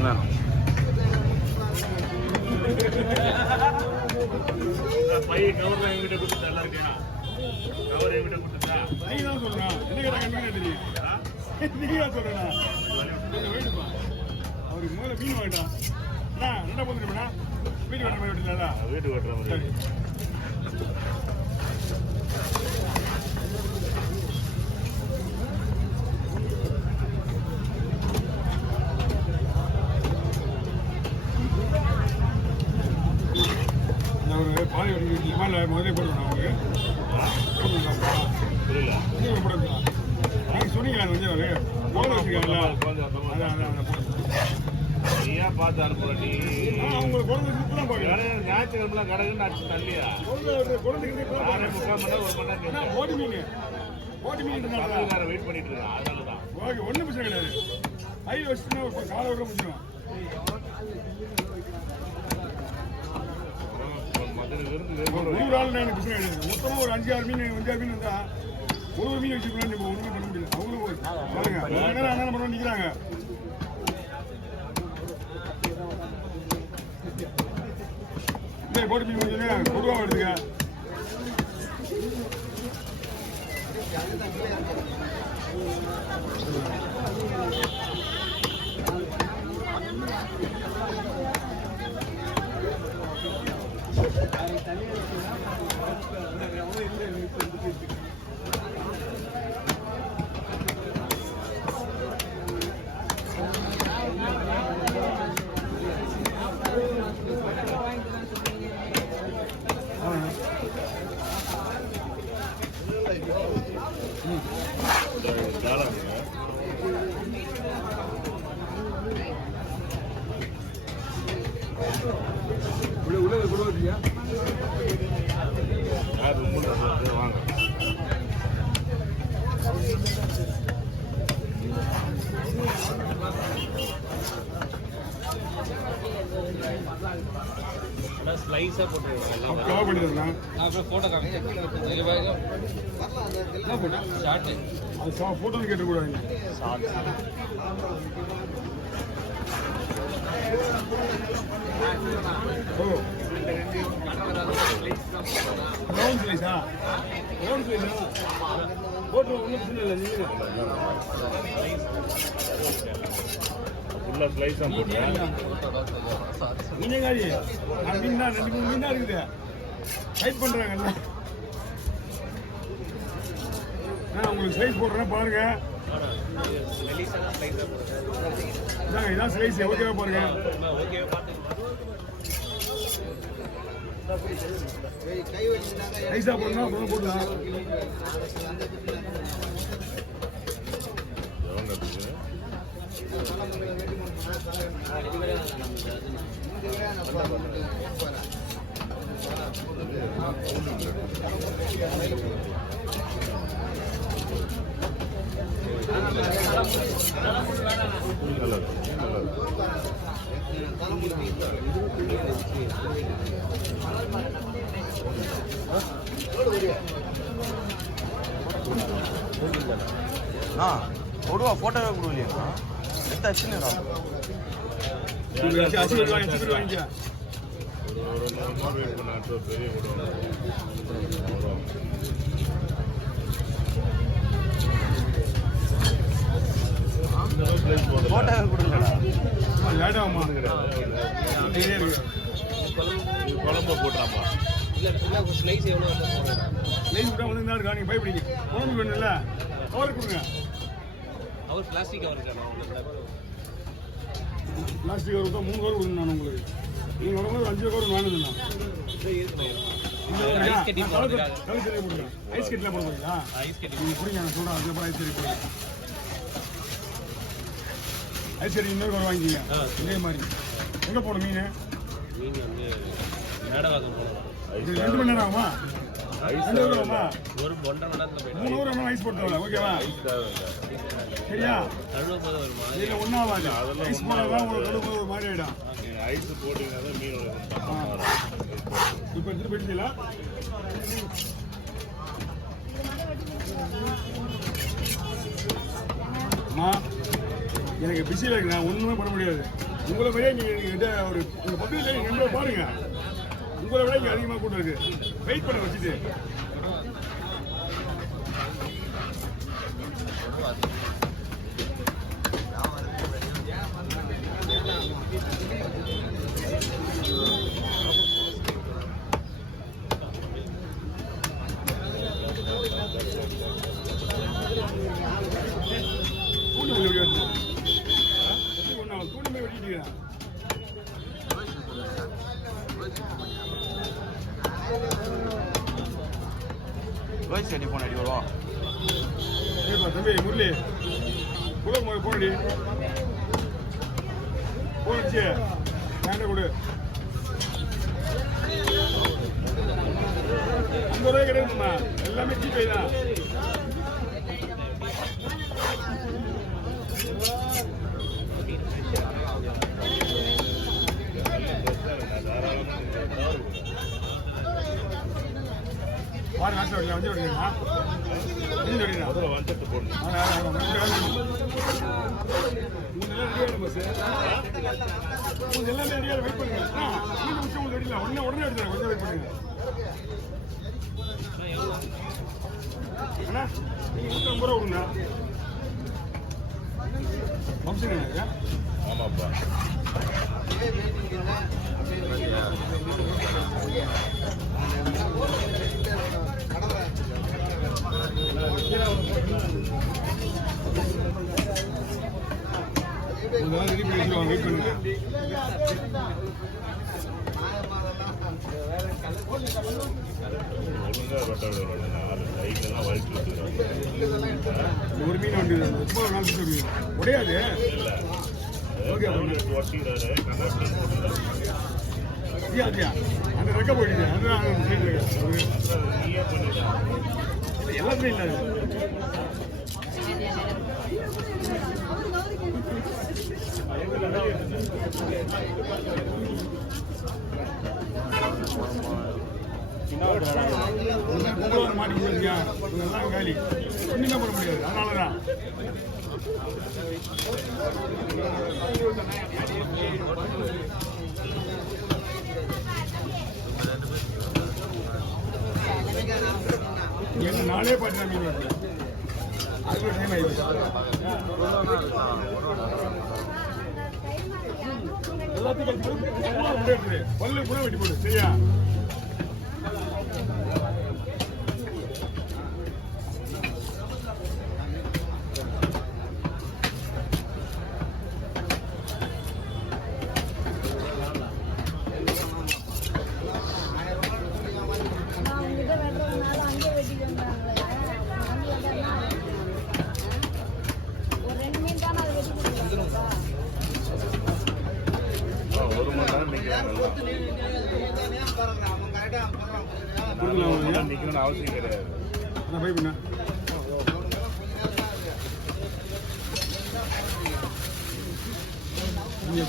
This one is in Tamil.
என்ன பையன் கவர் என்கிட்ட கொடுத்து நல்லா இருக்கேன். கவர் என்கிட்ட கொடுத்துட்டா நீ தான் சொல்றேன். என்ன கேட்டா தெரியும். நீங்க தான் சொல்றேன். வேணுப்பா அவருக்கு முதல்ல மீன் வாங்கிட்டான். என்ன போதுருப்பா வீட்டு கட்டுற மாதிரி விட்டுல வீட்டு கட்டுற மாதிரி. ஒரு பாதி மேலே முதலே போடுவேன் அவங்களுக்கு புரியல போடுறேன். நீங்கள் சொன்னீங்களா வந்து அவர் வச்சுருக்காங்களா நீயா பார்த்து அனுப்புற நீ அவங்க குழந்தைக்கு தான் பார்க்குறேன். ஞாயிற்றுக்கிழமை கடைக்குன்னு அடிச்சு தள்ளியா குழந்தைக்கு 3/4 மணி நேரம் 1 மணி நேரம் ஓடி மீன் வெயிட் பண்ணிட்டு இருக்கேன். அதனால தான் ஓகே ஒன்றும் பிரச்சனை கிடையாது. ஐ வச்சுன்னா ஒரு காலை விட முடிச்சிடும். ஒரு ஆள் எனக்கு பிரச்சனை கிடையாது. மொத்தமாக ஒரு 5-6 மீன் 5-6 மீன் இருந்தால் ஒரு மீன் வச்சுக்கலாம். இப்போ ஒன்றுமே பண்ண முடியல. அவங்களும் பாருங்க ஒரு நேரம் அண்ணன் பண்ண நிற்கிறாங்க. போட்டு மீன் கொஞ்சம் பொதுவாக எடுத்துக்க. வாங்க ஸ்லைஸாக போட்டு ஃபோட்டோ ஃபோட்டோ கேட்டுக்கூடாது. ரவுண்ட் ஸ்லைஸா ரவுண்ட் ஸ்லைஸா போட்டு ஒன்றும் பிரச்சனை இல்லை. ஃபுல்லாக ஸ்லைஸாக போட்டேன். நீங்கள் காடி மீன் தான் 2-3 மீன் தான் இருக்குது. டைப் பண்ணுறாங்கல்ல. உங்களுக்கு ஸ்லைஸ் போடுறேன் பாருங்க. இதான் ஸ்லைஸ் ஓகேவா பாருங்க. ஐஸா போடணும் அப்புறம் போடலாம். கொடுவா ஃபோட்டோவே கொடுக்கலையா எடுத்தாச்சுன்னு வாங்கிக்க. ஃபோட்டோவே கொடுக்கலடா லேட்டாகுமா குழம்பு போட்டுறாமா. ஸ்லைஸ் எவ்வளோ ஸ்லைஸ் விட்டா வந்து இருந்தாரு காணி பயப்பிடிங்க. குழம்பு வேணும்ல கவர் கொடுங்க. அவர் பிளாஸ்டிக் கவர் இருக்காங்க. பிளாஸ்டிக் கவர் தான் 3 கவர் கொடுங்க. நான் உங்களுக்கு நீங்கள் வரும்போது 5 கவர் வாங்கினா ஐஸ் கட்டிலாம் போட போறீங்களா? நீங்கள் பிடிங்க நான் சொல்கிறேன். அதுக்கப்புறம் ஐஸ் கட்டி போடுங்க. ஐஸ் கட்டி இன்னொரு கவர் வாங்கிக்கிங்க. இதே மாதிரி எங்கே போகணும் மீன்? மீன் வந்து மேடவாக்கம் போகணும். 2 மணி நேரம் ஆகுமா? 2 ஹவர் ஆகுமா? ஒரு 1.5 மணி நேரத்தில் 3 ஹவர் ஆகும். ஐஸ் போட்டு ஓகேவா? சரியா? கழுவும்போது ஒரு மாதிரி இல்லை ஒன்றும் ஆகாது. ஐஸ் போடாதான் உங்களுக்கு கழுவும்போது ஒரு மாதிரி ஆகிடும். ஐஸ் போட்டிங்கன்னா தான் மீன் இப்போ எடுத்துகிட்டு போயிட்டீங்களா? அம்மா எனக்கு பிஸியில் இருக்கு, நான் ஒன்றுமே பண்ண முடியாது. உங்களை மாதிரியே நீங்கள் ஒரு உங்கள் பக்கத்தில் நீங்கள் நம்பரை பாருங்க, உங்களை விட இங்கே அதிகமாக கூட்டம் இருக்கு. வெயிட் பண்ண வச்சுட்டு கூண்டு எப்படி வந்து கூண்டுமே வெட்டிட்டு ரோஹித் செட்டி ஃபோன் அடி வருவோம். சரிப்பா தம்பி முரளி கூட போனடி போனச்சு வேண்ட கொடு. 50 ரூபாய் கிடைக்குமா? எல்லாமே ஜிபே தான். வார நாட்டு வரல வந்து விடுங்க. முதல்ல வந்துட்டு போடணும். எல்லாமே வெயிட் பண்ணுங்க. உங்களுக்கு அடிக்கலாம் உடனே எடுத்துறேன், கொஞ்சம் வெயிட் பண்ணுங்க. அண்ணா நீங்க 150 ரூபா கொடுங்க. ஃபங்க்ஷன் ஆமாப்பா. ரெடி பண்ணி வச்சுருவாங்க, வெயிட் பண்ணுங்க. ஒழுங்கா வெட்ட விடுவாங்க. லைட்டெல்லாம் வலிச்சு வச்சுருவாங்க. ஒரு மீன் வந்து ரொம்ப நாள் சுற்றி உடையாது. ஓகே ஒட்டிடுறாரு கண்ணாடி அந்த ரெக்க போயிடுச்சு. அதுதான் நீயே பண்ணிடுறான். எல்லாத்துமே இல்லை. மாட்டி கொடுங்க, இதெல்லாம் காலி, ஒண்ணுமே பண்ண முடியாது. அதனாலதான் என்ன நாளே பார்த்து மீன் வரல. அதுக்கு டைம் ஆயிடுச்சு. எல்லாத்துக்கும் பல்லு கூட வெட்டி போடு. சரியா? ஒரு மணி நேரம் நிற்கணும்னு அவசியம் கிடையாது. பை பண்ண நீங்க